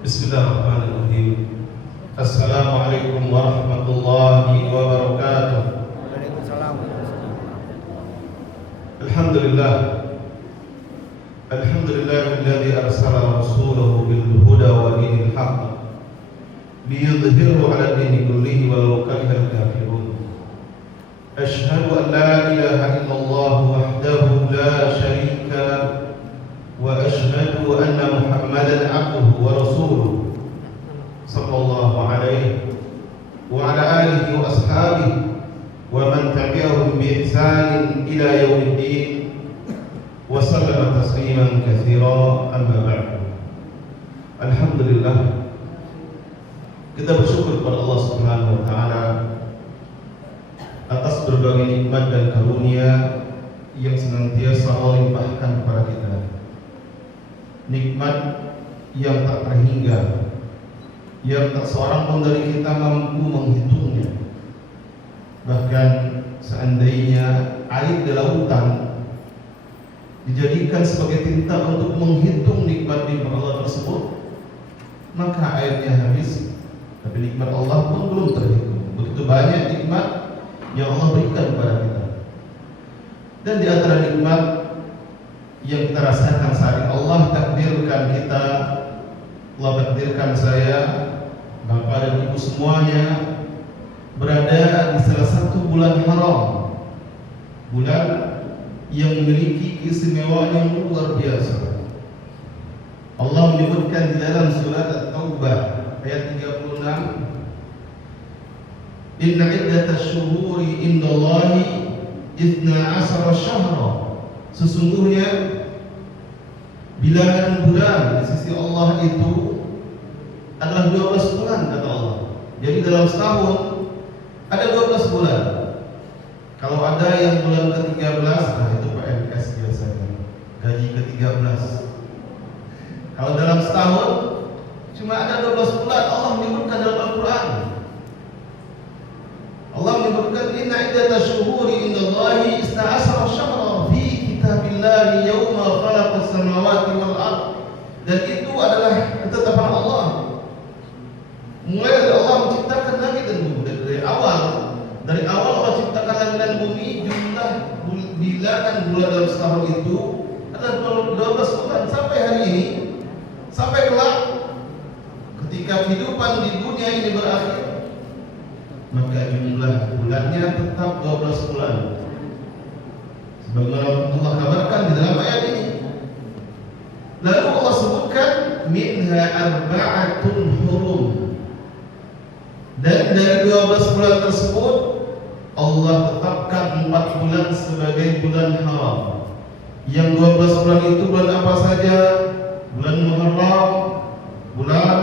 Bismillahirrahmanirrahim. Assalamualaikum warahmatullahi wabarakatuh. Waalaikumsalam. Alhamdulillah. Alhamdulillahilladzi arsala rasulahu bil huda wa dinil haqq liyudhhirahu 'ala dini kullihi walau karihal kafirun. Asyhadu an la ilaha illallah wahdahu la syarika lahu wa asyhadu anna Muhammadan 'abduhu wa rasuluhu sallallahu alaihi wa ala alihi wa ashabihi wa man tabi'ahum bi ihsanin ila yaumiddin wa sallama tasliman katsira amma ba'du. Alhamdulillah, kita bersyukur kepada Allah Subhanahu wa taala atas berbagai nikmat dan karunia yang senantiasa Allah limpahkan kepada kita. Nikmat yang tak terhingga, yang tak seorang pun dari kita mampu menghitungnya. Bahkan seandainya air di lautan dijadikan sebagai tinta untuk menghitung nikmat-nikmat Allah tersebut, maka airnya habis, tapi nikmat Allah pun belum terhitung. Begitu banyak nikmat yang Allah berikan kepada kita. Dan di antara nikmat yang kita rasakan saat ini, Allah takdirkan kita, Allah takdirkan saya, bapak dan ibu semuanya berada di salah satu bulan haram, bulan yang memiliki keistimewaan yang luar biasa. Allah menyebutkan di dalam surat At-Taubah ayat 36, Inna iddatash syuhuri indallahi 12 syahra. Sesungguhnya bilangan bulan di sisi Allah itu adalah 12 bulan, kata Allah. Jadi dalam setahun ada 12 bulan. Kalau ada yang bulan ke-13, nah itu PNS biasanya, gaji ke-13. Kalau dalam setahun cuma ada 12 bulan, Allah menyebutkan dalam Al-Quran. Allah menyebutkan inna iddatash syuhuri indallahi 12 syahra fi kitabillahi yauma khalaqas samawati wal ardh. Dan itu adalah ketetapan Allah. Mulai dari Allah menciptakan langit dan bumi, dari awal Allah ciptakan langit dan bumi, jumlah bilangan bulan dalam setahun itu adalah 12 bulan sampai hari ini, sampai kelak ketika kehidupan di dunia ini berakhir, maka jumlah bulannya tetap 12 bulan. Sebagaimana Allah kabarkan di dalam ayat ini. Lalu Allah sebutkan minha arba'atun hurum. Dan dari 12 bulan tersebut Allah tetapkan 4 bulan sebagai bulan haram. Yang 12 bulan itu bulan apa saja? Bulan Muharram, bulan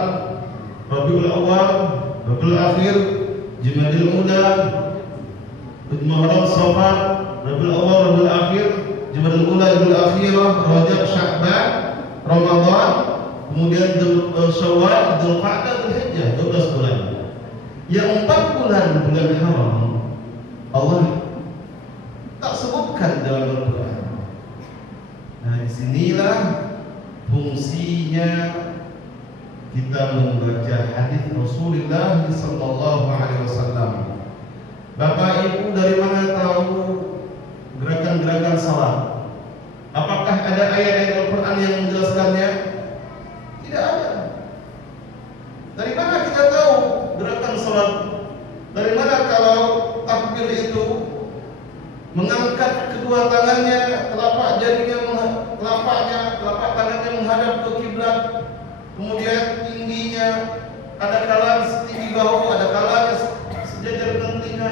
Rabiul Awal, Rabiul Akhir, Jumadil Ula, Muharram, Safar, Rabiul Awal, Rabiul Akhir, Jumadil Ula, Idul Akhirah, Rajab, Sya'ban, Ramadan, kemudian Syawal, Dzulqa'dah, Dzulhijjah, 12 bulan. Yang 4 bulan haram Allah tak sebutkan dalam Al-Quran. Nah, disinilah fungsinya kita membaca hadis Rasulullah sallallahu alaihi wasallam. Bapak Ibu dari mana tahu gerakan-gerakan salat? Apakah ada ayat-ayat Al-Quran yang menjelaskannya? Tidak ada. Dari mana kita tahu gerakan salat? Dari mana kalau takbir itu mengangkat kedua tangannya, telapak tangannya menghadap ke kiblat, kemudian tingginya ada kalanya setinggi bahu, ada kalanya sejajar dengan telinga.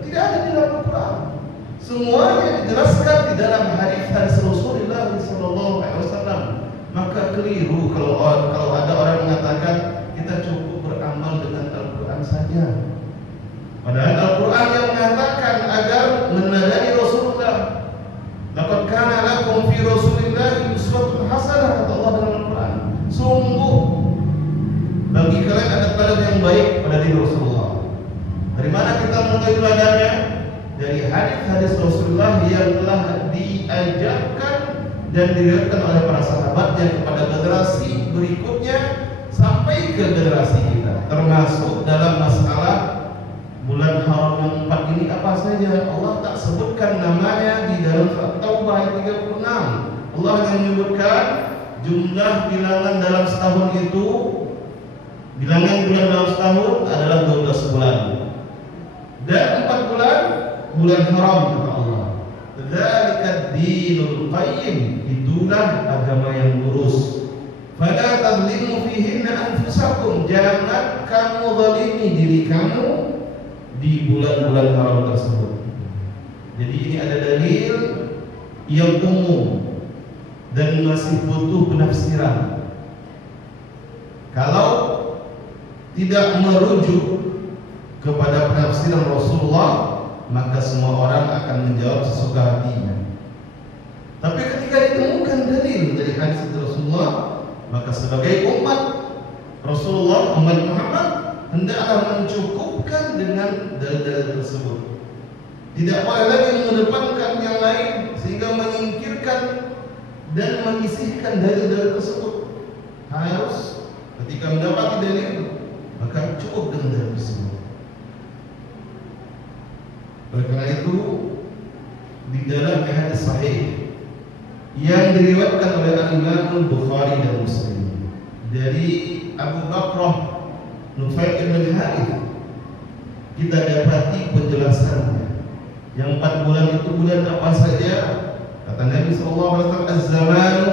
Tidak ada di dalam Al-Quran. Semuanya dijelaskan di dalam hadis Rasulullah sallallahu alaihi wasallam. Maka keliru kalau ada orang mengatakan kita cukup beramal dengan Al-Quran saja. Padahal Al-Quran yang mengatakan agar menadani Rasulullah. Laqad kana lakum fi Rasulillahi uswatun hasanah, kata Allah dalam Al-Quran. Sungguh bagi kalian ada teladan yang baik pada diri Rasulullah. Dari mana kita mengetahui teladannya? Dari hadis-hadis Rasulullah yang telah diajarkan dan diriwayatkan oleh para sahabatnya kepada generasi berikutnya sampai ke generasi kita, termasuk dalam masalah bulan haram yang 4 ini apa saja. Allah tak sebutkan namanya di dalam surat Taubah ayat 36. Allah hanya menyebutkan jumlah bilangan dalam setahun itu. Bilangan bulan dalam setahun adalah 12 bulan dan 4 bulan haram, kata Allah. Dzalika dinul qayyim, itulah agama yang lurus. Fala tadzlimu fihinna anfusakum, jangan kamu zalimi diri kamu di bulan-bulan haram tersebut. Jadi ini ada dalil yang umum dan masih butuh penafsiran. Kalau tidak merujuk kepada penafsiran Rasulullah, maka semua orang akan menjawab sesuka hatinya. Tapi ketika ditemukan dalil dari hadis Rasulullah, maka sebagai umat Rasulullah, umat Muhammad, hendaklah mencukupkan dengan dalil-dalil tersebut. Tidak boleh lagi mengedepankan yang lain sehingga menyingkirkan dan menyisihkan dalil-dalil tersebut. Harus ketika mendapati dalil, maka cukup dengan dalil tersebut. Oleh karena itu, di dalam hadis sahih yang diriwayatkan oleh Imam Bukhari dan Muslim dari Abu Bakrah Nufai bin Harith, kita dapati penjelasannya. Yang 4 bulan itu bulan apa saja? Kata Nabi SAW, Az-zamanu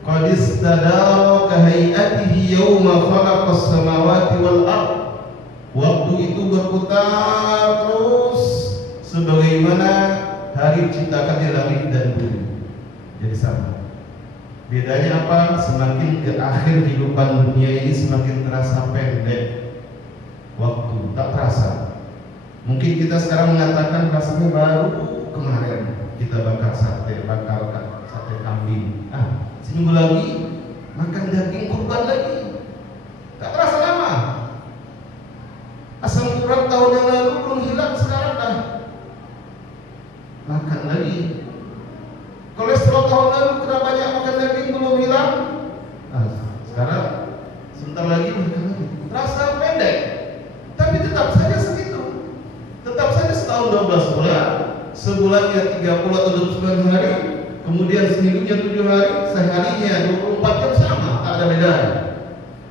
qad istadara ka hay'atihi yawma khalaqas samawati wal ard. Waktu itu berputar terus sebagaimana hari ciptakannya langit dan bumi. Jadi sama. Bedanya apa? Semakin ke akhir kehidupan dunia ini semakin terasa pendek waktu, tak terasa. Mungkin kita sekarang mengatakan rasanya baru kemarin kita bakar sate kambing. Seminggu lagi makan daging kurban lagi. Tak terasa lama. Asam urat tahun yang lalu belum hilang, sekarang dah makan lagi. Kolesterol tahun lalu kena banyak makan daging belum hilang. Sekarang sebentar lagi makan lagi. Terasa pendek, tapi tetap saja segitu. Tetap saja setahun 12 bulan, sebulannya 30 atau 29 hari, kemudian seminggunya 7 hari, seharinya 24 jam sama, tak ada bedanya.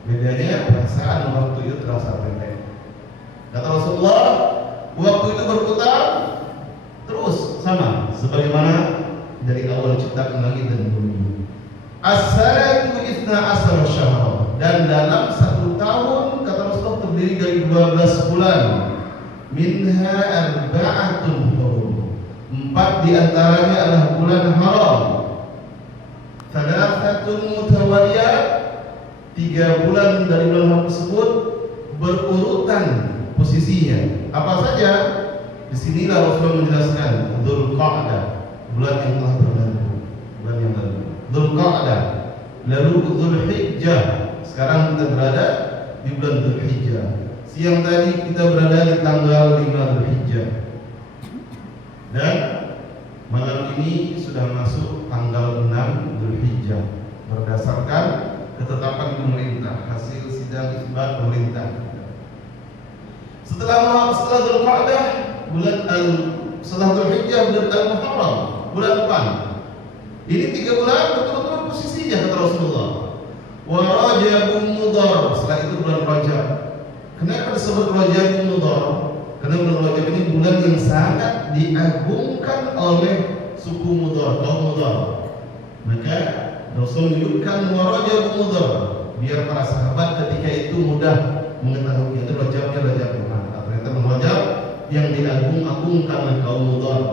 Bedanya perasaan waktu itu terasa pendek. Kata Rasulullah, waktu itu berputar terus sama sebagaimana dari awal ciptakan langit dan bumi. As-sanatu 12 syahr, dan dalam 1 tahun kata Rasulullah terdiri dari 12 bulan. Minha arba'atun hurum, 4 diantaranya adalah bulan haram. Thalathatun mutawaliyat, 3 bulan dari bulan haram tersebut berurutan posisinya. Apa saja? Disinilah Rasulullah menjelaskan Dzulqa'dah, bulan yang telah berlalu, bulan yang lalu. Dzulqa'dah, lalu Dzulhijjah. Sekarang kita berada di bulan Dzulhijjah. Siang tadi kita berada di tanggal 5 Dzulhijjah. Dan malam ini sudah masuk tanggal 6 Dzulhijjah berdasarkan ketetapan pemerintah, hasil sidang isbat pemerintah. Setelah Dzulqa'dah, setelah Dzulhijjah, bulan Al-Muharram, bulan depan. Ini 3 bulan betul-betul posisinya kata Rasulullah. Wa Rajabun Mudhar, setelah itu bulan Rajab. Kenapa disebut Rajabun Mudhar? Karena bulan Rajab ini bulan yang sangat diagungkan oleh suku Mudhar, kaum Mudhar. Maka Rasul menyebutkan wa Rajabun Mudhar biar para sahabat ketika itu mudah mengetahui itu Rajabnya Rajab mana. Ternyata Rajab yang diagung-agungkan oleh kaum Mudhar.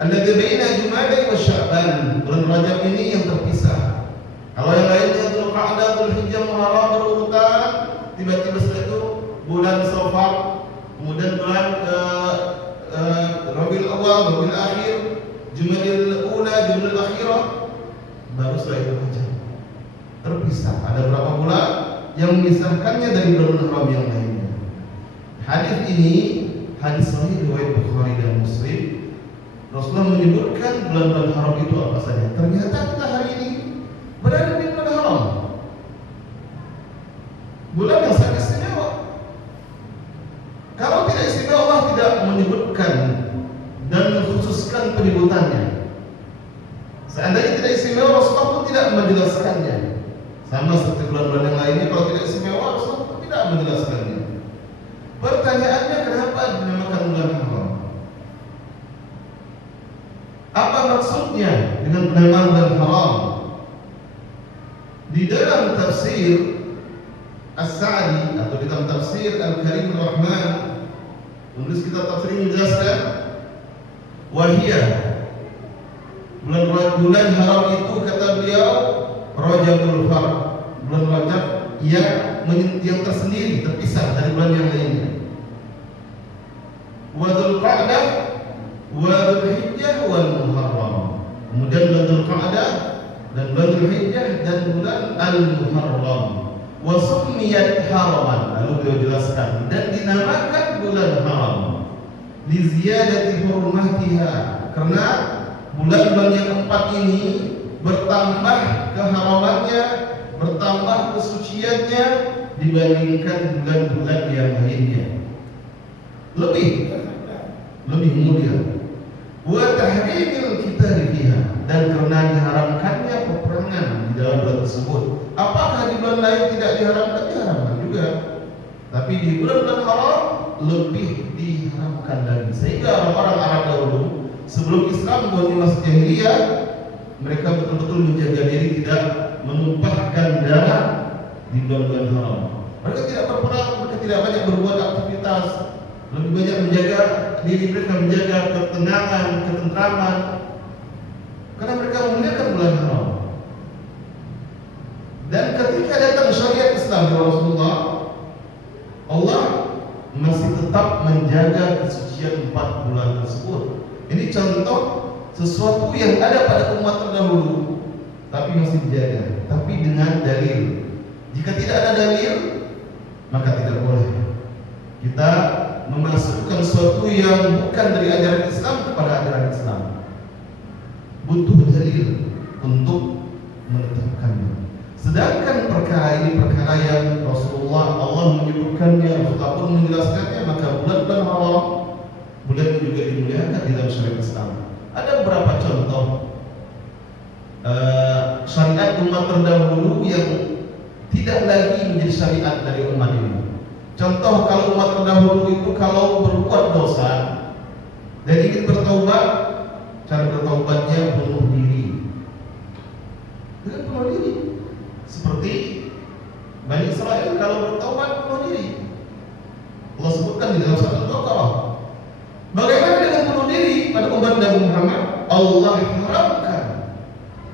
Alladzi baina Jumadai wa Sya'ban. Bulan Rajab ini yang terpisah. Kalau yang lainnya Dzulqa'dah, Dzulhijjah, Muharram berurutan, tiba-tiba setelah itu bulan Safar, kemudian bulan Rabiul Awal, Rabiul Akhir, Jumadil Ula, Jumadil Akhirah, baru setelah itu Rajab. Terpisah. Ada berapa bulan yang memisahkannya dari bulan haram yang lainnya. Hadis ini hadis sahih riwayat Bukhari dan Muslim. Rasulullah menyebutkan bulan-bulan haram itu apa saja. Ternyata kita hari ini berada di bulan haram. Seandainya tidak istimewa, Rasulullah pun tidak menjelaskannya. Sama seperti bulan-bulan yang lainnya, kalau tidak istimewa, Rasulullah pun tidak menjelaskannya. Pertanyaannya, kenapa dinamakan bulan haram? Apa maksudnya dengan penamaan bulan haram? Di dalam tafsir As-Sa'di atau di dalam tafsir Al-Karim Ar-Rahman, penulis kitab tafsir menjelaskan, wahiyah, bulan haram itu kata beliau Rajabul Fard, bulan Rajab yang tersendiri, terpisah dari bulan yang lainnya. Wa Dzulqa'dah wa Dzulhijjah wal Muharram. Kemudian bulan Dzulqa'dah dan bulan Dzulhijjah dan bulan Al-Muharram. Wa summiyat haraman, lalu beliau jelaskan, dan dinamakan bulan haram li ziyadati hurmatiha, karena bulan-bulan yang empat ini bertambah keharamannya, bertambah kesuciannya dibandingkan bulan-bulan yang lainnya, lebih mulia. Wa tahrimil qital fiha, dan karena diharamkannya peperangan di dalam bulan tersebut. Apakah di bulan lain tidak diharamkan? Diharamkan juga, tapi di bulan-bulan haram lebih diharamkan lagi. Sehingga orang-orang Arab dahulu sebelum Islam, buat masa jahiliyah, mereka betul-betul menjaga diri tidak menumpahkan darah di bulan-bulan haram. Mereka tidak berperang, mereka tidak banyak berbuat aktivitas, lebih banyak menjaga diri mereka, menjaga ketenangan, ketentraman, karena mereka memuliakan bulan haram. Dan ketika datang syariat Islam dari Rasulullah, Allah masih tetap menjaga kesucian 4 bulan tersebut. Ini contoh sesuatu yang ada pada umat terdahulu, tapi masih dijaga, tapi dengan dalil. Jika tidak ada dalil, maka tidak boleh kita memasukkan sesuatu yang bukan dari ajaran Islam kepada ajaran Islam. Butuh dalil untuk menetapkannya. Sedangkan perkara ini perkara yang Rasulullah, Allah menyebutkannya, Rasulullah pun menjelaskannya, maka bulan-bulan haram, bulan yang juga dimuliakan di dalam syariat Islam. Ada beberapa contoh syariat umat terdahulu yang tidak lagi menjadi syariat dari umat ini. Contoh, kalau umat terdahulu itu kalau berbuat dosa dan ingin bertaubat, cara bertaubatnya bunuh diri. Dengan bunuh diri, seperti Bani Israel kalau bertaubat bunuh diri. Allah sebutkan di dalam surat Al-Baqarah. Bagaimana dengan bunuh diri pada umat Nabi Muhammad? Allah haramkan.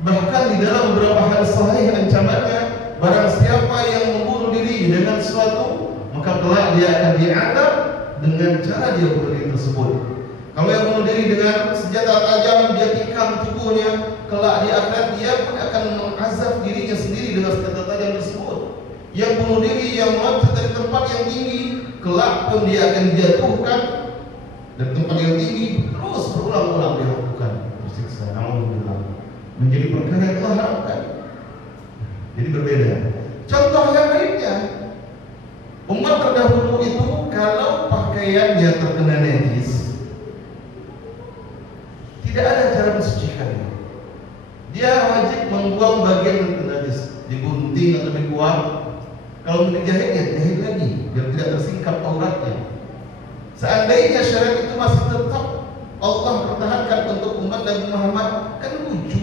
Bahkan di dalam beberapa hadis sahih ancamannya, barang siapa yang membunuh diri dengan sesuatu, maka kelak dia akan diadab dengan cara dia bunuh diri tersebut. Kalau yang bunuh diri dengan senjata tajam, dia tikam tubuhnya, kelak di akhirat dia pun akan mengazab dirinya sendiri dengan senjata tajam tersebut. Yang bunuh diri, yang meloncat dari tempat yang tinggi, kelak pun dia akan dijatuhkan dari tempat yang tinggi, terus berulang-ulang dilakukan, tersiksa. Alhamdulillah, menjadi perkara yang Allah haramkan. Jadi berbeda. Contoh yang lainnya, umat terdahulu itu kalau pakaiannya terkena najis, tidak ada cara mensucikannya. Dia wajib membuang bagian yang terkena najis, digunting atau dibuang. Kalau mau dijahitnya, jahit lagi biar tidak tersingkap auratnya. Seandainya syariat itu masih tetap Allah pertahankan untuk umat Nabi Muhammad, kan lucu.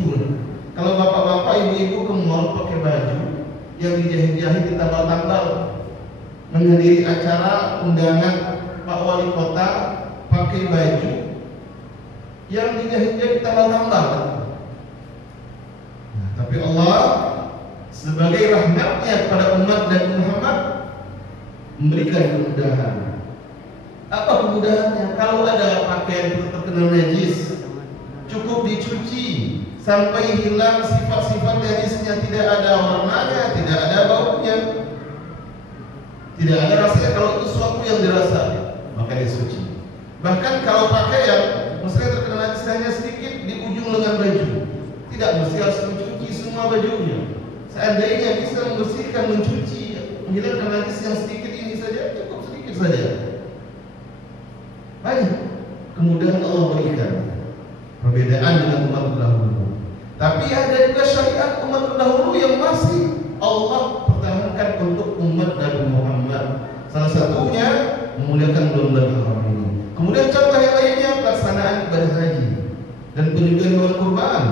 Kalau bapak-bapak, ibu-ibu ke mall pakai baju yang dijahit-jahit ditambal-tambal, menghadiri acara undangan Pak Wali Kota pakai baju yang dijahit-jahit ditambal-tambal. Nah, tapi Allah sebagai rahmatnya kepada umat Nabi Muhammad memberikan kemudahan. Apa kemudahannya? Kalau ada pakaian terkena najis, cukup dicuci sampai hilang sifat-sifat najisnya, tidak ada warnanya, tidak ada baunya, tidak ada rasanya. Kalau itu sesuatu yang dirasa, maka disuci. Bahkan kalau pakaian misalnya terkena najis hanya sedikit di ujung lengan baju, tidak mesti harus mencuci semua bajunya. Seandainya bisa membersihkan, mencuci, menghilangkan najis yang sedikit ini saja, cukup sedikit saja. Banyak kemudahan Allah berikan, perbedaan dengan umat terdahulu. Tapi Tapi ada juga syariat umat terdahulu yang masih Allah pertahankan untuk umat Nabi Muhammad. Salah satunya memuliakan bulan haram ini. Kemudian contoh yang lainnya pelaksanaan ibadah haji dan penyembelihan hewan kurban.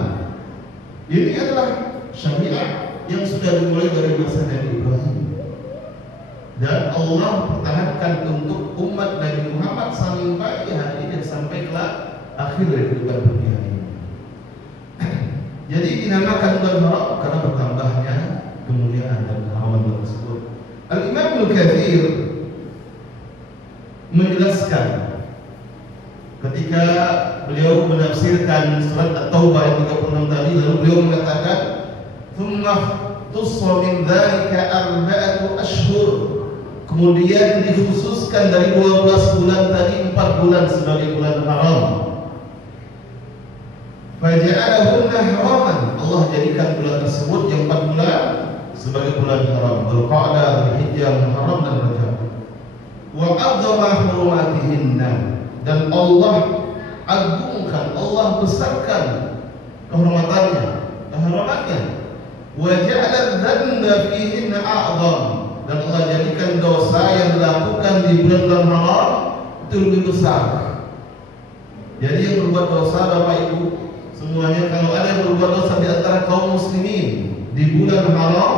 Ini adalah syariat yang sudah dimulai dari masa Nabi Ibrahim. Dan Allah pertahankan untuk umat Nabi Muhammad sampai hari ini dan sampai ke akhir dari kehidupan dunia ini. Jadi dinamakan bulan haram karena bertambahnya kemuliaan dan kehormatan tersebut. Al-Imam Ibnu Katsir menjelaskan ketika beliau menafsirkan surat At-Taubah ayat 36 tadi, lalu beliau mengatakan, "Tsumma tusra min dzalika arba'atu ashhur." Kemudian dikhususkan dari 12 bulan tadi 4 bulan sebagai bulan haram. Faja'alahunna haraman. Allah jadikan bulan tersebut yang 4 bulan sebagai bulan haram. Dzulqa'dah, Dzulhijjah, Muharram dan Rajab. Wa 'azzama hurumatihinna. Dan Allah agungkan, Allah besarkan kehormatannya, kehormatannya. Wa ja'ala dzanba fihinna a'zam. Dan Allah jadikan dosa yang dilakukan di bulan haram itu lebih besar. Jadi yang berbuat dosa Bapak Ibu semuanya, kalau ada yang berbuat dosa di antara kaum muslimin di bulan haram,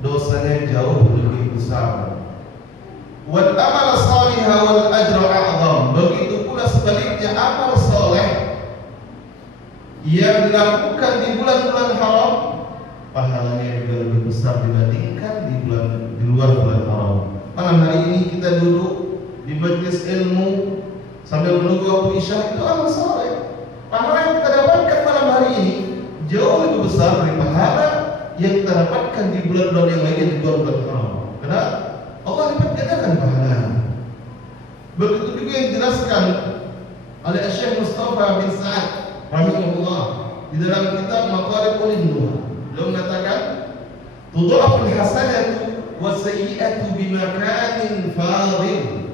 dosanya jauh lebih besar. Wal amal salihah wal ajra a'zam. Begitu pula sebaliknya, amal soleh yang dilakukan di bulan-bulan haram, pahalanya juga lebih besar dibandingkan di luar bulan haram. Malam hari ini kita duduk di majelis ilmu sambil menunggu waktu isya, itu amal soleh. Pahala yang kita dapatkan malam hari ini jauh lebih besar dari pahala yang kita dapatkan di bulan-bulan yang lain di luar bulan haram. Karena Allah lipat gandakan pahala. Begitu juga yang dijelaskan oleh Syekh Mustafa bin Sa'ad rahimahullah di dalam kitab Maqalidul Nubuwah. Beliau mengatakan, "Tudha'aful hasanatu wasayyi'atu bimakanin fadil."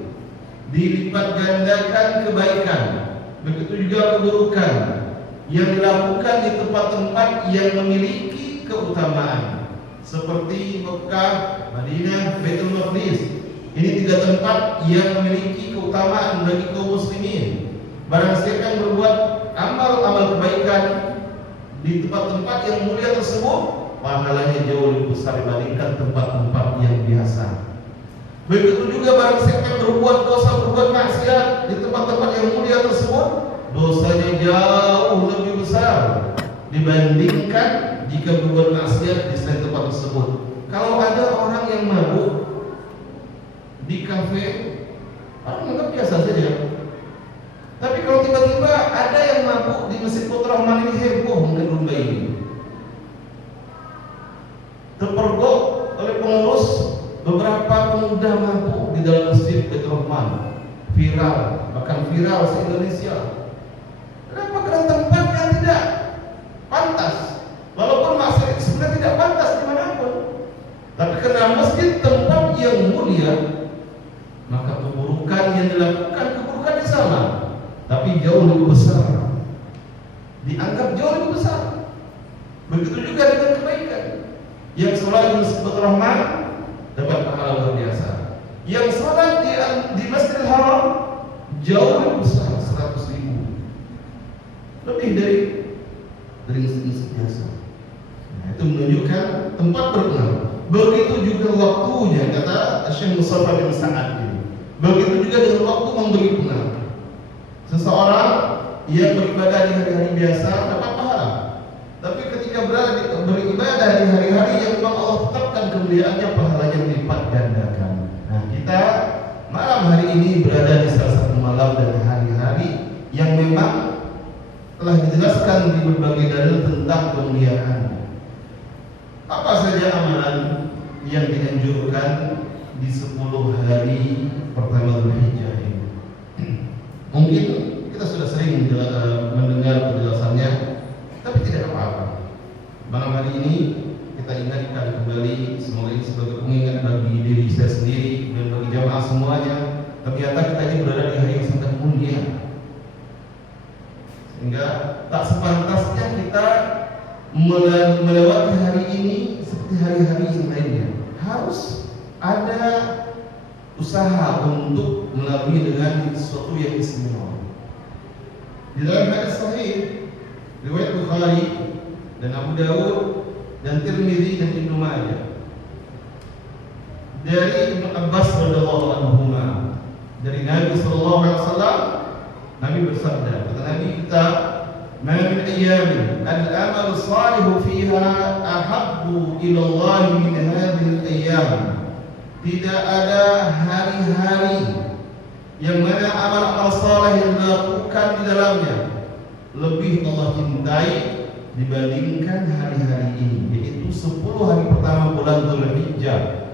Dilipat gandakan kebaikan, begitu juga keburukan yang dilakukan di tempat-tempat yang memiliki keutamaan seperti Mekah, Madinah, Baitul Maqdis. Ini 3 tempat yang memiliki keutamaan bagi kaum muslimin. Barang siapa yang berbuat amal-amal kebaikan di tempat-tempat yang mulia tersebut, pahalanya jauh lebih besar dibandingkan tempat-tempat yang biasa. Begitu juga barang siapa yang berbuat dosa, berbuat maksiat di tempat-tempat yang mulia tersebut, dosanya jauh lebih besar dibandingkan jika berbuat maksiat di selain tempat tersebut. Kalau ada orang yang mabuk di kafe, orang menganggap biasa saja. Tapi kalau tiba-tiba ada yang mabuk di Masjid Putra Rahman, ini heboh mungkin rumah ini. Terpergok oleh pengurus beberapa pemuda mabuk di dalam Masjid Putra Rahman, viral, bahkan viral se-Indonesia. Kenapa? Karena tempat yang tidak pantas. Walaupun maksiat itu sebenarnya tidak pantas dimanapun, tapi karena masjid tempat yang mulia, maka keburukan yang dilakukan, keburukan di sana, tapi jauh lebih besar, dianggap jauh lebih besar. Begitu juga dengan kebaikan. Yang sholat di Masjid Rahman dapat pahala luar biasa. Yang sholat di Masjidil Haram jauh lebih besar, 100.000, lebih dari masjid biasa. Nah, itu menunjukkan tempat berkenal. Begitu juga waktunya, kata Syekh Mustafa bin Sa'ad ini. Begitu juga dengan waktu memberi pengaruh. Seseorang yang beribadah di hari-hari biasa dapat pahala, tapi ketika beribadah di hari-hari yang memang Allah tetapkan kemuliaannya, pahalanya melipat gandakan. Nah, kita malam hari ini berada di salah satu malam dan hari-hari yang memang telah dijelaskan di berbagai dalil tentang kemuliaan. Apa saja amalan yang dianjurkan di 10 hari pertama Dzulhijjah ini? Mungkin kita sudah sering mendengar penjelasannya, tapi tidak apa-apa. Malam hari ini kita ingatkan kembali, semoga ini sebagai pengingat bagi diri saya sendiri dan bagi jamaah semuanya. Ternyata kita ini berada di hari yang sangat mulia, sehingga tak sepantasnya kita melewati hari ini seperti hari-hari yang lainnya. Harus ada usaha untuk melalui dengan sesuatu yang istimewa. Di dalam hadis sahih riwayat Bukhari dan Abu Dawud dan Tirmidzi dan Ibnu Majah dari Ibnu Abbas radhiyallahu anhu, dari Nabi sallallahu alaihi wasallam, Nabi bersabda, kata Nabi kita, "Ma min ayyamin al-amal salih fiha ahabbu ila Allah min hadhihi al-ayyam." Tidak ada hari-hari yang mana amal-amal saleh yang dilakukan di dalamnya lebih Allah cintai dibandingkan hari-hari ini, yaitu 10 hari pertama bulan Dzulhijjah.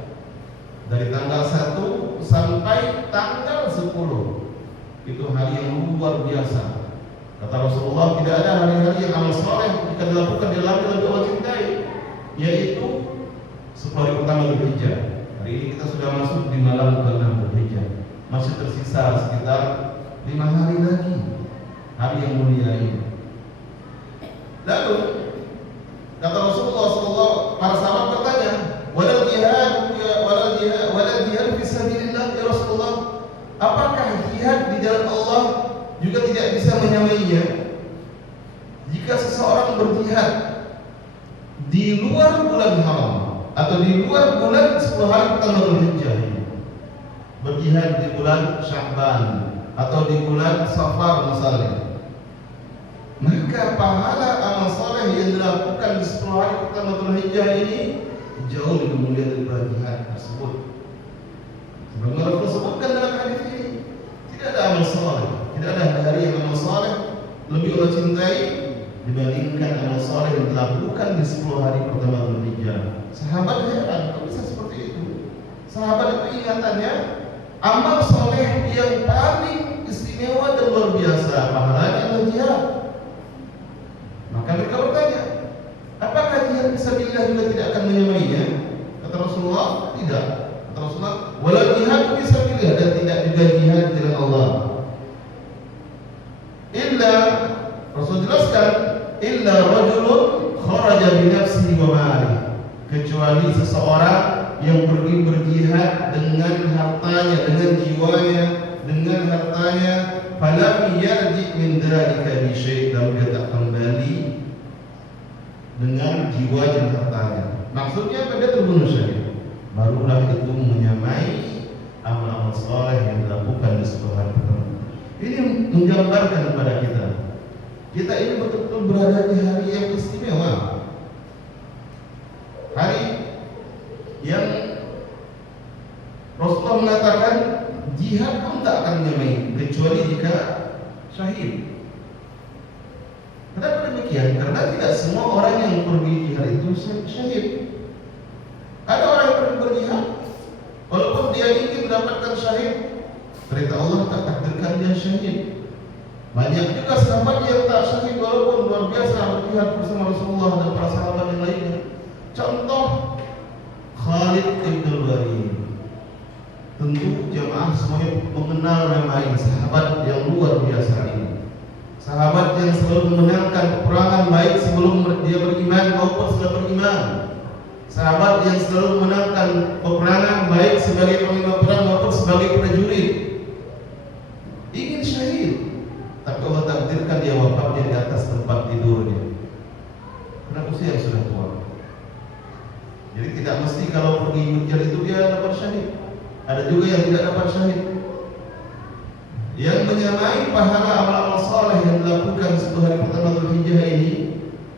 Dari tanggal 1 sampai tanggal 10, itu hari yang luar biasa. Kata Rasulullah, tidak ada hari-hari yang amal saleh jika dilakukan di dalamnya lebih Allah cintai, yaitu 10 hari pertama Dzulhijjah. Hari ini kita sudah masuk di malam ke-6 Dzulhijjah. Masih tersisa sekitar 5 hari lagi, hari yang mulia ini. Lalu kata Rasulullah sallallahu, para sahabat bertanya, "Walal jihad fi sabilillah ya Rasulullah?" Apakah jihad di jalan Allah juga tidak bisa menyamainya? Jika seseorang berjihad di luar bulan haram atau di luar bulan 10 hari pertama Dzulhijjah, berjihad di bulan Sya'ban atau di bulan Safar misalnya, maka pahala amal saleh yang dilakukan di 10 hari pertama Dzulhijjah ini jauh lebih mulia daripada jihad tersebut. Sebagaimana Rasul sebutkan dalam hadis ini, tidak ada amal saleh, tidak ada hari yang amal saleh lebih Allah cintai dibandingkan amal saleh yang dilakukan di 10 hari pertama Dzulhijjah. Sahabat heran, kok bisa seperti itu? Sahabat itu ingatannya amal saleh yang paling istimewa dan luar biasa pahalanya adalah jihad. Maka mereka bertanya, apakah jihad fisabilillah juga tidak akan menyamainya? Kata Rasulullah, tidak. Kata Rasulullah, wala jihad fisabilillah, dan tidak juga jihad di jalan Allah. Illa, Rasul jelaskan, illa rajulun kharaja bi nafsihi wa malihi, kecuali seseorang yang pergi berjihad dengan hartanya, dengan jiwanya, dengan hartanya, falam yarji min dzalika bi syai', lalu dia tak kembali dengan jiwa dan hartanya. Maksudnya pada terbunuh syahid, barulah itu menyamai amal-amal saleh yang dilakukan di 10 hari pertama. Ini menggambarkan kepada kita ini betul-betul berada di hari yang istimewa, hari yang Rasulullah mengatakan jihad pun tak akan menyamai kecuali jika syahid. Kenapa demikian? Karena tidak semua orang yang pergi jihad itu syahid. Ada orang yang pergi berjihad, walaupun dia ingin mendapatkan syahid, perintah Allah tak takdirkan dia syahid. Banyak juga sahabat yang tak syahid walaupun luar biasa berjihad bersama Rasulullah dan para sahabat yang lainnya. Contoh Khalid ibn Walid. Tentu jamaah semuanya mengenal nama ini, sahabat yang luar biasa ini. Sahabat yang selalu memenangkan peperangan baik sebelum dia beriman maupun setelah beriman. Sahabat yang selalu memenangkan peperangan baik sebagai panglima perang maupun sebagai prajurit. Ingin syahid, tapi Allah takdirkan dia wafat di atas tempat tidurnya karena usia yang sudah tua. Jadi tidak mesti kalau pergi berjihad itu dia dapat syahid. Ada juga yang tidak dapat syahid. Yang menyamai pahala amal-amal saleh yang dilakukan 10 hari pertama Dzulhijjah ini,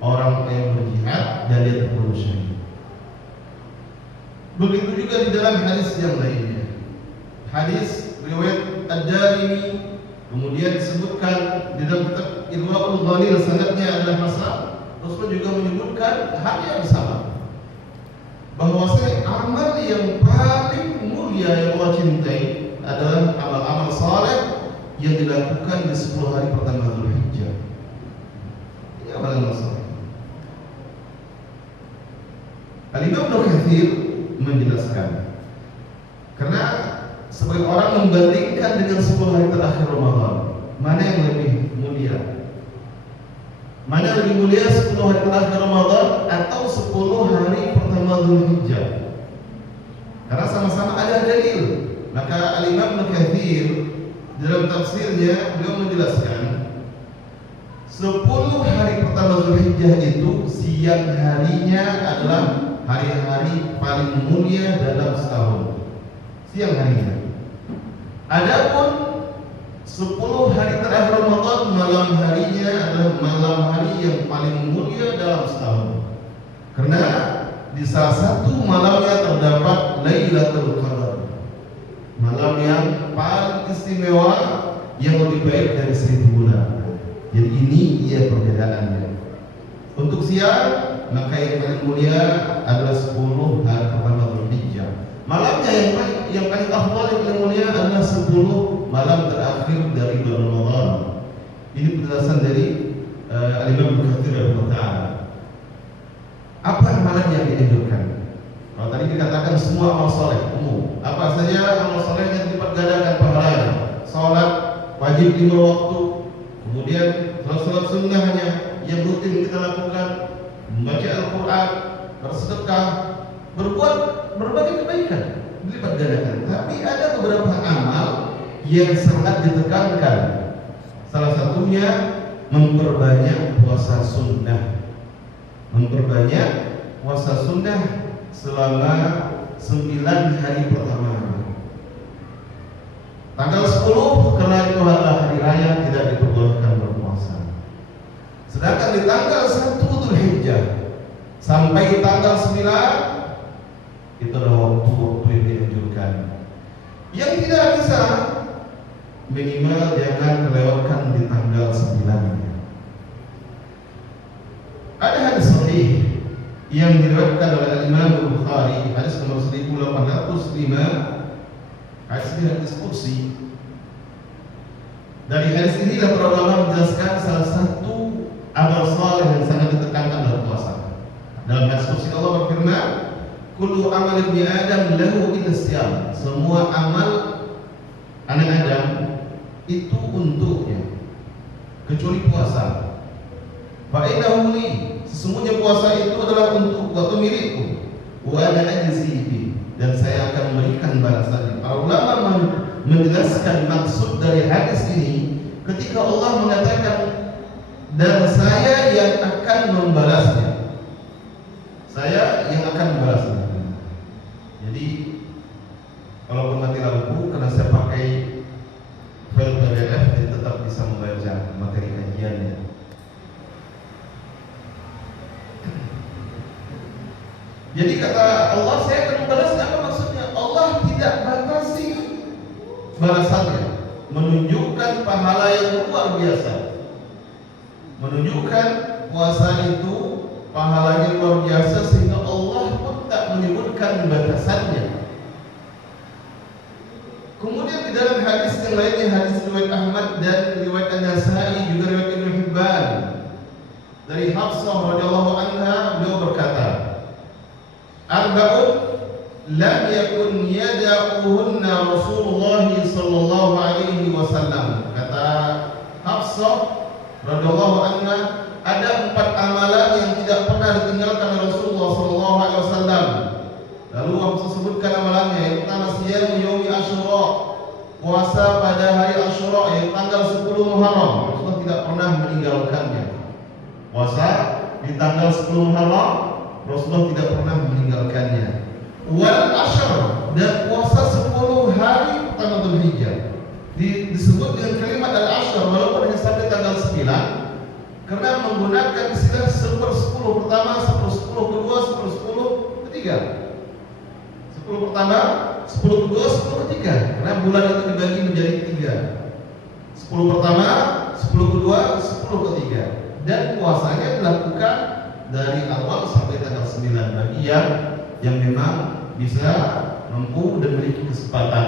orang yang berjihad dan dia terbunuh syahid. Begitu juga di dalam hadis yang lainnya. Hadis riwayat Ad-Darimi kemudian disebutkan di dalam kitab Irwaul Ghalil, sanadnya adalah hasan. Rasulullah juga menyebutkan hal yang sama, bahwasanya amal yang paling mulia yang Allah cintai adalah amal-amal saleh yang dilakukan di 10 hari pertama Dzulhijjah. Ini amal saleh. Al-Imam Ibnu Katsir menjelaskan, karena sebagai orang membandingkan dengan 10 hari terakhir Ramadan, mana yang lebih mulia? Mana lebih mulia 10 hari terakhir Ramadan atau 10 hari pertama Dzulhijjah? Karena sama-sama ada dalil. Maka Al-Imam Ibnu Katsir dalam tafsirnya beliau menjelaskan 10 hari pertama Dzulhijjah itu siang harinya adalah hari-hari paling mulia dalam setahun. Siang harinya. Adapun 10 hari terakhir Ramadan malam harinya adalah malam hari yang paling mulia dalam setahun. Karena di salah satu malamnya terdapat Lailatul Qadar. Malam yang paling istimewa yang lebih baik dari 1000 bulan. Jadi ini ia perbedaannya. Untuk siang maka yang paling mulia adalah 10 hari pertama Dzulhijjah. Malamnya yang paling afdal yang paling mulia adalah 10 malam terakhir dari bulan Ramadan. Ini penjelasan dari Al-Imam Ibnu Katsir rahimahullah. Apa amalan yang dianjurkan? Kalau tadi dikatakan semua amal soleh umum, apa saja amal soleh yang dilipat gandakan pahalanya? Salat wajib 5 waktu, kemudian salat sunnahnya yang rutin kita lakukan, membaca Al-Quran, bersedekah, berbuat berbagai kebaikan, dilipat gandakan. Tapi ada beberapa amal yang sangat ditekankan. Salah satunya memperbanyak puasa sunnah. Memperbanyak puasa sunnah selama 9 hari pertama. Tanggal 10 karena itu adalah hari raya tidak diperbolehkan berpuasa. Sedangkan di tanggal 1 Dzulhijjah sampai tanggal 9 itu adalah waktu-waktu yang dianjurkan. Yang tidak bisa minimal jangan kelewatkan di tanggal 9. Ada hadis sahih yang diriwayatkan oleh Imam Bukhari, hadis nomor 1805, hadis qudsi. Dari hadis ini para ulama menjelaskan salah satu amal saleh yang sangat ditekankan dalam puasa. Dalam hadis qudsi Allah berfirman, "Kullu amal ibni Adam lahu illa siyam." Semua amal anak Adam itu untuknya kecuali puasa. Fa innahu li, sesungguhnya puasa itu adalah untuk atau milikku. Wa ana ajzi bi, dan saya akan memberikan balasannya. Para ulama menjelaskan maksud dari hadis ini ketika Allah mengatakan dan saya yang akan membalasnya. Saya yang akan membalasnya. Jadi kalau mati lampu karena saya pakai file PDF, jadi tetap bisa membaca materi kajiannya. Jadi kata Allah, saya akan membalasnya. Apa maksudnya? Allah tidak batasi balasannya, menunjukkan pahala yang luar biasa, menunjukkan puasa itu pahalanya luar biasa sehingga Allah pun tak menyebutkan batasannya. Kemudian di dalam hadis yang lainnya, hadis riwayat Ahmad dan riwayat An-Nasa'i juga riwayat Ibnu Hibban dari Hafsah radhiyallahu anha, beliau berkata, "Arba'un lam yakun yada'uhunna Rasulullah sallallahu alaihi wasallam." Kata Hafsah radhiyallahu anha, ada 4 amalan yang tidak pernah ditinggalkan oleh Rasulullah sallallahu alaihi wasallam. Lalu Hafsah sebutkan amalannya. Yang pertama, siyam yaumi Asyura, puasa pada hari Asyura yang tanggal 10 Muharram. Rasulullah tidak pernah meninggalkannya. Puasa di tanggal 10 Muharram Rasulullah tidak pernah meninggalkannya. Wal Ashr, dan puasa 10 hari pertama Dzulhijjah. Disebut dengan kalimat al-Ashr walaupun hanya sampai tanggal 9 karena menggunakan istilah 10 pertama, 10 kedua, 10 ketiga. 10 pertama, 10 kedua, 10 ketiga. Karena bulan itu dibagi menjadi 3. 10 pertama, 10 kedua, 10 ketiga. Dan puasanya dilakukan dari awal sampai tanggal 9 bagi yang memang bisa mampu dan memiliki kesempatan.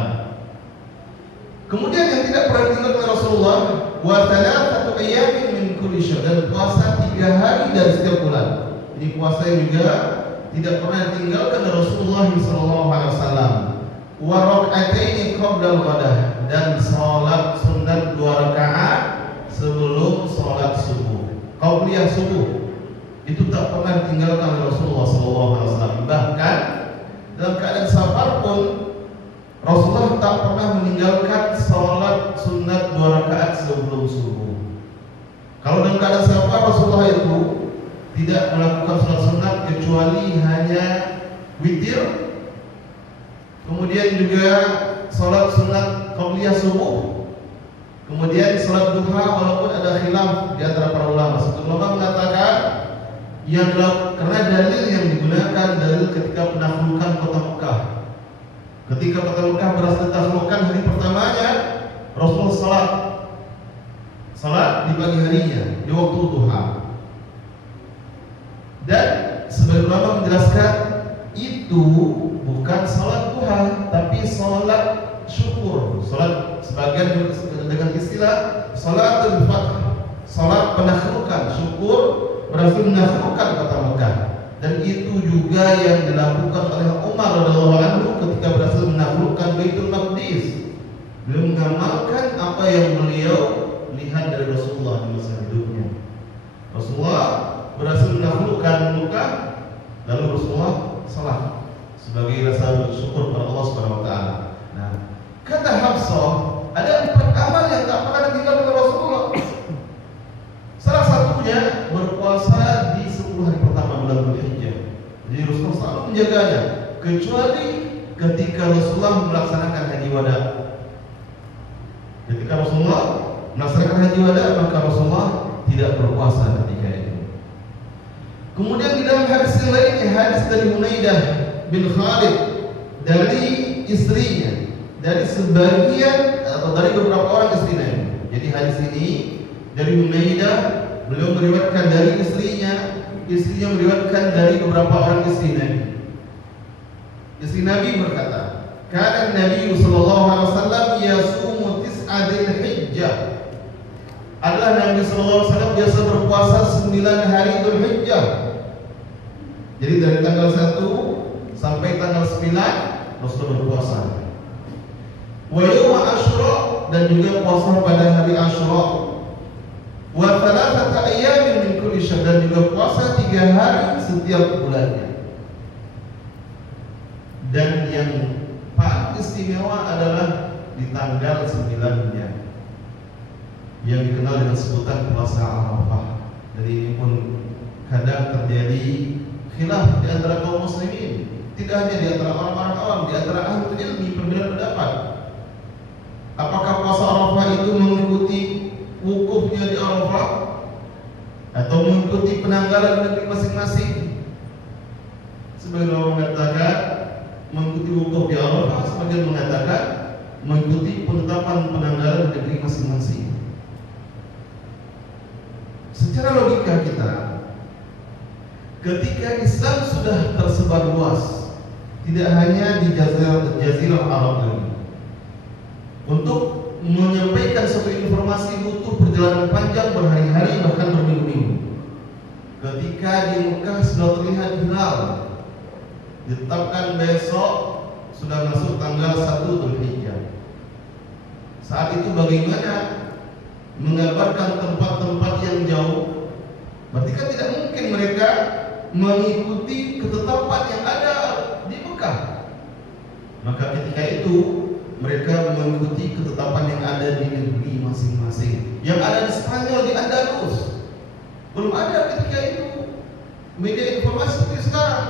Kemudian yang tidak pernah ditinggalkan Rasulullah, wa thalathatu ayyamin min kulli syahr, dan puasa 3 hari dari setiap bulan. Ini puasa yang juga tidak pernah ditinggalkan Rasulullah SAW. Wa rak'ataini qabla al-ghadah, dan salat sunat 2 rakaat sebelum salat subuh. qabliyah subuh itu tak pernah ditinggalkan oleh Rasulullah SAW. Bahkan dalam keadaan safar pun Rasulullah tak pernah meninggalkan sholat sunat 2 rakaat sebelum subuh. Kalau dalam keadaan safar, Rasulullah itu tidak melakukan sholat sunat kecuali hanya witir, kemudian juga sholat sunat qabliyah subuh, kemudian sholat duha, walaupun ada khilaf di antara para ulama. Sebagian ulama mengatakan yang karena dalil yang digunakan dalil ketika penaklukan kota Mekah. Ketika kota Mekah berhasil ditaklukkan hari pertamanya, Rasulullah salat di pagi harinya di waktu duha. Dan sebagian ulama menjelaskan itu bukan salat duha, tapi salat syukur. Salat sebagian dengan istilah salatul fath, salat penaklukan, syukur berhasil menaklukkan kota Mekah. Dan itu juga yang dilakukan oleh Umar radhiyallahu anhu ketika berhasil menaklukkan Baitul Maqdis. Beliau mengamalkan apa yang beliau lihat dari Rasulullah di masa hidupnya. Rasulullah berhasil menaklukkan Mekah, lalu Rasulullah salat sebagai rasa bersyukur kepada Allah Subhanahu wa taala. Nah, kata Hafsah, ada 4 amal yang tak pernah ditinggalkan oleh Rasulullah. Salah satunya berpuasa di 10 hari pertama bulan Dzulhijjah. Jadi Rasulullah selalu menjaganya, kecuali ketika Rasulullah melaksanakan haji wada. Ketika Rasulullah melaksanakan haji wada, maka Rasulullah tidak berpuasa ketika itu. Kemudian di dalam hadis yang lainnya, hadis dari Hunaidah bin Khalid dari istrinya, dari sebagian atau dari beberapa orang istrinya. Jadi hadis ini dari Hunaidah, beliau meriwayatkan dari istrinya meriwayatkan dari beberapa orang istri Nabi. Istri Nabi berkata, "Kana Nabi sallallahu alaihi wasallam yasumu tis'a Dzulhijjah." Adalah Nabi sallallahu alaihi wasallam biasa berpuasa 9 hari Dzulhijjah. Jadi dari tanggal 1 sampai tanggal 9 Rasulullah berpuasa. Wa yaum Asyura, dan juga puasa pada hari Asyura. Wa thalathata ayyamin min kulli syahr, dan juga puasa 3 hari setiap bulannya. Dan yang paling istimewa adalah di tanggal 9-nya, yang dikenal dengan sebutan puasa Arafah. Jadi ini pun kadang terjadi khilaf di antara kaum muslimin, tidak hanya di antara orang-orang awam, di antara ahli ilmi perbedaan pendapat. Apakah puasa Arafah itu mengikuti wukufnya di Arafah atau mengikuti penanggalan negeri masing-masing? Sebagian orang mengatakan mengikuti wukuf di Arafah, sebagian mengatakan mengikuti penetapan penanggalan negeri masing-masing. Secara logika kita, ketika Islam sudah tersebar luas, tidak hanya di Jazirah Arab lagi, untuk menyampaikan suatu informasi butuh perjalanan panjang berhari-hari bahkan berminggu-minggu. Ketika di Mekah sudah terlihat hilal, ditetapkan besok sudah masuk tanggal 1 Dzulhijjah. Saat itu bagaimana mengabarkan tempat-tempat yang jauh? Berarti kan tidak mungkin mereka mengikuti ketetapan yang ada di Mekah. Maka ketika itu mereka mengikuti ketetapan yang ada di negeri masing-masing. Yang ada di Spanyol, di Andalus, belum ada ketika itu media informasi seperti sekarang.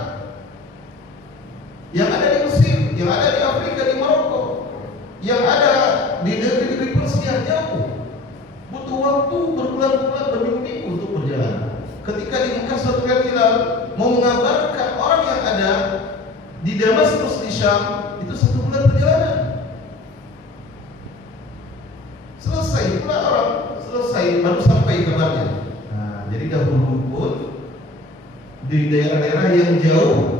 Yang ada di Mesir, yang ada di Afrika, di Maroko, yang ada di negeri-negeri Persia jauh, butuh waktu berbulan-bulan, berminggu-minggu untuk berjalan. Ketika di Mekah suatu hilal, mau mengabarkan orang yang ada di Damaskus di Syam, itu 1 bulan perjalanan. Selesai pula orang, selesai baru sampai kabarnya. Nah, jadi dahulu pun di daerah-daerah yang jauh,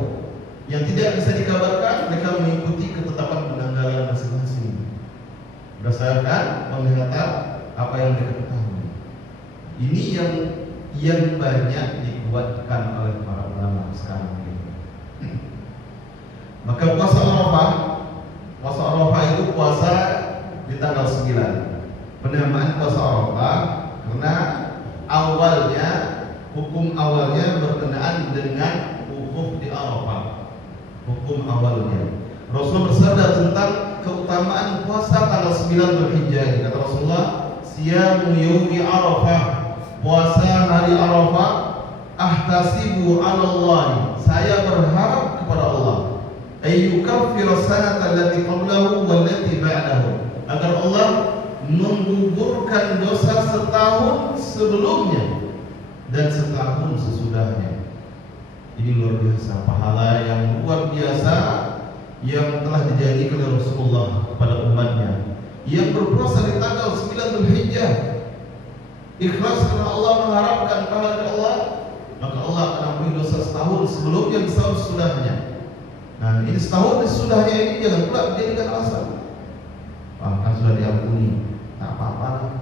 yang tidak bisa dikabarkan, mereka mengikuti ketetapan penanggalan masing-masing berdasarkan penglihatan apa yang mereka ketahui. Ini yang banyak dikuatkan oleh para ulama sekarang ini. Maka puasa Arafah itu puasa di tanggal 9. Penamaan puasa Arafah karena awalnya Hukum awalnya berkenaan dengan wukuf di Arafah. Hukum awalnya Rasulullah bersabda tentang keutamaan puasa tanggal 9 Dzulhijjah. Kata Rasulullah, siyamu yaumi Arafah, puasa hari Arafah, ahtasibu 'ala Allah, saya berharap kepada Allah, ayyukaffira sanata allati qablahu wallati ba'dahu, agar Allah menggugurkan dosa setahun sebelumnya dan setahun sesudahnya. Ini luar biasa, pahala yang luar biasa yang telah dijanjikan oleh Rasulullah kepada umatnya yang berpuasa di tanggal 9 Dzulhijjah. Ikhlas karena Allah, mengharapkan pahala dari Allah, maka Allah akan ampuni dosa setahun sebelumnya dan setahun sesudahnya. Nah, ini setahun sesudahnya ini jangan pula dijadikan alasan. Kan sudah diampuni, tak apa-apa lah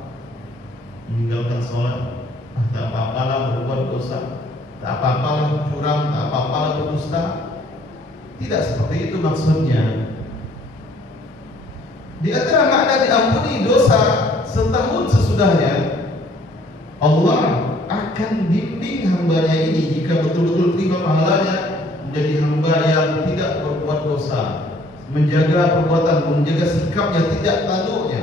meninggalkan sholat, tak apa-apa lah berbuat dosa, tak apa-apa lah curang, tak apa-apa lah berdusta. Tidak seperti itu maksudnya. Di antara makna diampuni dosa setahun sesudahnya, Allah akan bimbing hambanya ini jika betul-betul terima pahalanya menjadi hamba yang tidak berbuat dosa, menjaga perbuatan, menjaga sikapnya, tidak tanduknya,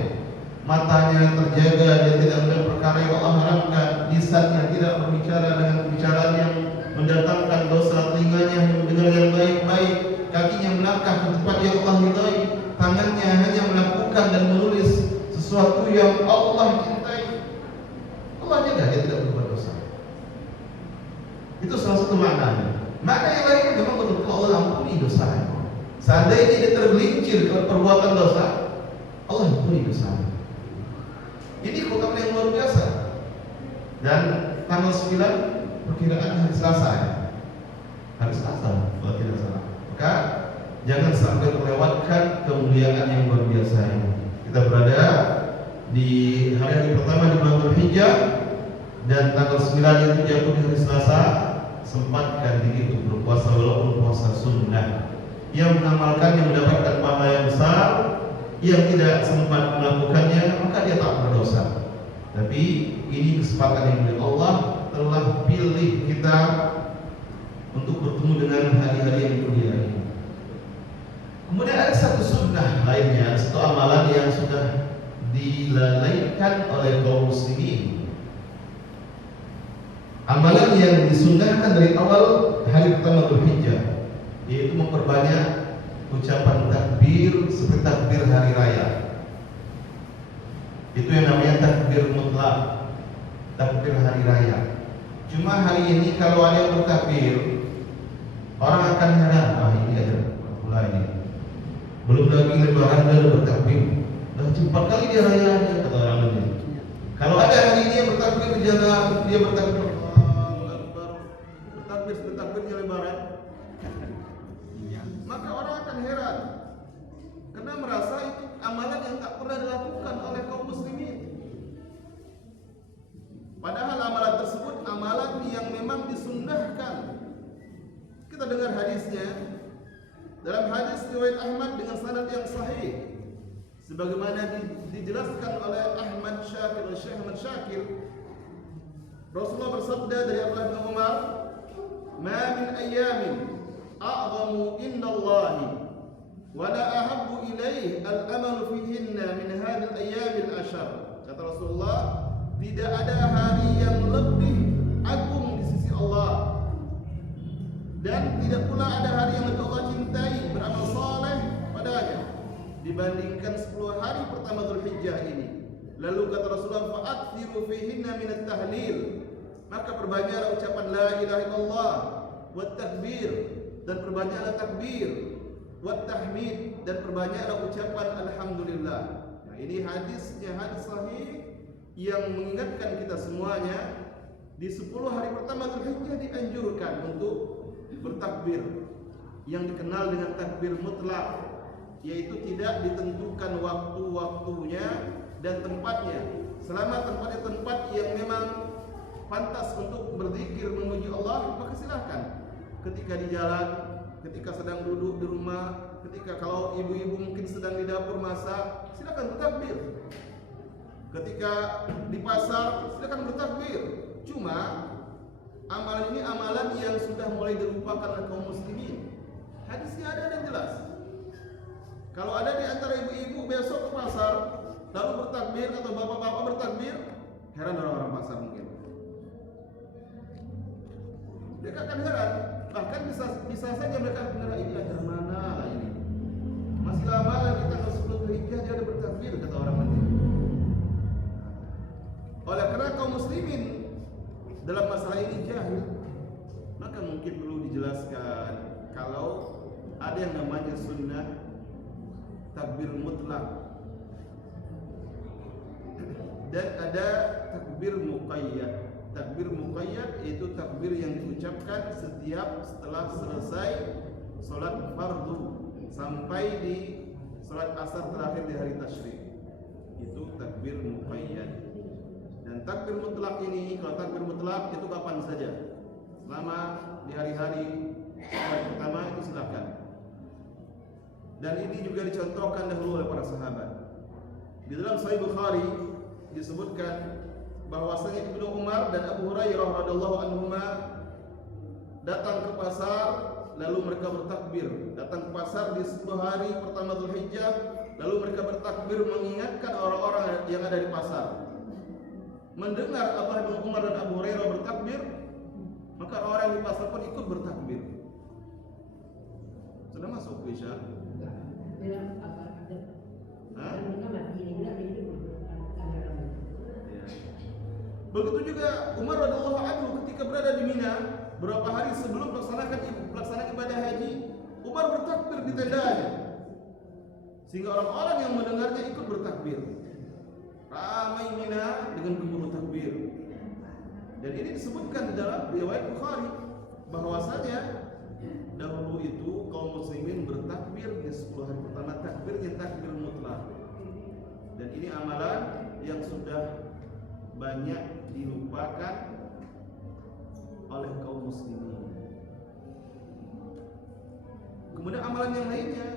matanya terjaga, dia tidak melihat perkara yang Allah haramkan, lisannya tidak berbicara dengan pembicaraan yang mendatangkan dosa, telinganya hanya mendengar yang baik-baik, kakinya melangkah ke tempat yang Allah ridai, tangannya hanya melakukan dan menulis sesuatu yang Allah cintai. Allah jaga dia tidak berbuat dosa. Itu salah satu maknanya. Makna yang lainnya memang betul-betul Allah ampuni dosanya. Seandainya dia tergelincir ke perbuatan dosa, Allah ampuni dosanya. Ini keutamaan yang luar biasa. Dan tanggal 9 perkiraan hari Selasa ya. Hari Selasa kalau tidak salah. Maka jangan sampai terlewatkan kemuliaan yang luar biasa ini. Kita berada di hari pertama di bulan Dzulhijjah dan tanggal 9 itu jatuh di hari Selasa. Sempatkan diri untuk berpuasa walaupun puasa sunnah. Yang mengamalkannya mendapatkan pahala yang besar, yang tidak sempat melakukannya maka dia tak berdosa. Tapi ini kesempatan yang oleh Allah telah pilih kita untuk bertemu dengan hari-hari yang mulia ini. Kemudian ada satu sunnah lainnya, satu amalan yang sudah dilalaikan oleh kaum muslimin. Amalan yang disunnahkan dari awal hari pertama Dzulhijjah, yaitu memperbanyak ucapan takbir seperti takbir hari raya. Itu yang namanya takbir mutlak, takbir hari raya. Cuma hari ini kalau ada yang bertakbir, orang akan heran, ini ada pula ini. Belum lagi lebaran dia bertakbir. Dah cepat kali dia rayanya, kata orang ini. Kalau ada hari ini yang bertakbir di jalan, dia bertakbir bertakbirnya lebaran, maka orang akan heran karena merasa itu amalan yang tak pernah dilakukan oleh kaum muslimin. Padahal amalan tersebut amalan yang memang disunnahkan. Kita dengar hadisnya dalam hadis riwayat Ahmad dengan sanad yang sahih, sebagaimana dijelaskan oleh Syekh Ahmad Syakir. Rasulullah bersabda dari Abdullah bin Umar, "Ma min ayyamin a'zamu indallahi wa la ahabbu ilaihi al-amalu fihinna min hadhihi al-ayyam al-ashar." Kata Rasulullah, tidak ada hari yang lebih agung di sisi Allah dan tidak pula ada hari yang lebih Allah cintai beramal saleh padanya dibandingkan 10 hari pertama Dzulhijjah ini. Lalu kata Rasulullah, "Fa'akthiru fihinna min at-tahlil." Maka perbanyaklah ucapan la ilaha illallah wa takbir, dan perbanyaklah takbir, wa tahmid, dan perbanyaklah ucapan alhamdulillah. Nah, ini hadisnya hadis sahih yang mengingatkan kita semuanya di 10 hari pertama Dzulhijjah dianjurkan untuk bertakbir yang dikenal dengan takbir mutlak, yaitu tidak ditentukan waktu-waktunya dan tempatnya. Selama tempatnya tempat yang memang pantas untuk berzikir memuji Allah, maka silahkan. Ketika di jalan, ketika sedang duduk di rumah, ketika kalau ibu-ibu mungkin sedang di dapur masak, silakan bertakbir. Ketika di pasar, silakan bertakbir. Cuma amalan ini amalan yang sudah mulai dilupakan oleh kaum muslimin. Hadisnya ada dan jelas. Kalau ada di antara ibu-ibu besok ke pasar lalu bertakbir atau bapak-bapak bertakbir, heran orang-orang pasar mungkin. Mereka akan heran, bahkan bisa saja mereka mengira ini ajar mana lah ini. Masih lama lagi tanggal 10 Dzulhijjah dia ada bertakbir, kata orang nanti. Oleh karena kaum muslimin dalam masalah ini jahil, maka mungkin perlu dijelaskan kalau ada yang namanya sunnah takbir mutlak dan ada takbir muqayyad. Takbir muqayyad yaitu takbir yang diucapkan setelah selesai salat fardu sampai di salat asar terakhir di hari tasyrik. Itu takbir muqayyad. Dan takbir mutlak ini, kalau takbir mutlak itu kapan saja, selama di hari-hari salat pertama itu silakan. Dan ini juga dicontohkan dahulu oleh para sahabat. Di dalam Sahih Bukhari disebutkan bahwasanya Ibnu Umar dan Abu Hurairah radhiyallahu anhuma datang ke pasar lalu mereka bertakbir. Datang ke pasar di 10 hari pertama Dzulhijjah lalu mereka bertakbir mengingatkan orang-orang yang ada di pasar. Mendengar Abdullah bin Umar dan Abu Hurairah bertakbir, maka orang di pasar pun ikut bertakbir. Sudah masuk Isya? Begitu juga Umar radhiyallahu anhu ketika berada di Mina beberapa hari sebelum pelaksanaan ibadah haji, Umar bertakbir di tendanya sehingga orang-orang yang mendengarnya ikut bertakbir. Ramai Mina dengan gemuruh takbir. Dan ini disebutkan di dalam riwayat Bukhari bahwasanya dahulu itu kaum muslimin bertakbir di 10 hari pertama, takbirnya takbir mutlak. Dan ini amalan yang sudah banyak dilupakan oleh kaum muslimin. Kemudian amalan yang lainnya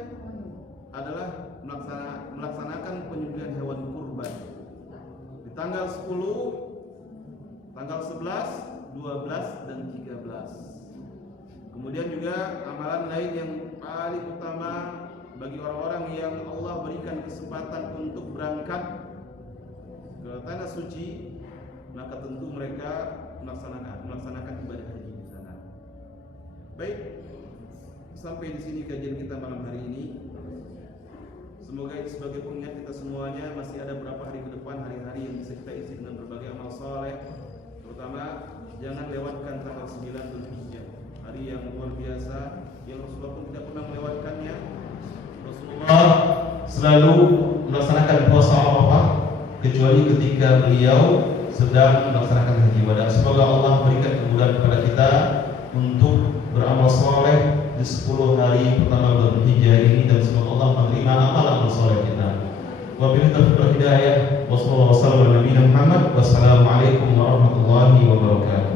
adalah melaksanakan penyembelihan hewan kurban di tanggal 10, tanggal 11, 12 dan 13. Kemudian juga amalan lain yang paling utama bagi orang-orang yang Allah berikan kesempatan untuk berangkat ke tanah suci, maka tentu mereka melaksanakan ibadah haji di sana. Baik, sampai di sini kajian kita malam hari ini. Semoga itu sebagai pengingat kita semuanya, masih ada beberapa hari ke depan, hari-hari yang bisa kita isi dengan berbagai amal saleh. Terutama jangan lewatkan tanggal 9 Dzulhijjah, hari yang luar biasa yang Rasulullah pun tidak pernah melewatkannya. Rasulullah selalu melaksanakan puasa Arafah kecuali ketika beliau sedang melaksanakan haji wada. Semoga Allah berikan kemudahan kepada kita untuk beramal saleh di 10 hari pertama Dzulhijjah ini, dan semoga Allah menerima amal-amal saleh kita. Wabillahi taufiq wal hidayah. Wassalamualaikum warahmatullahi wabarakatuh.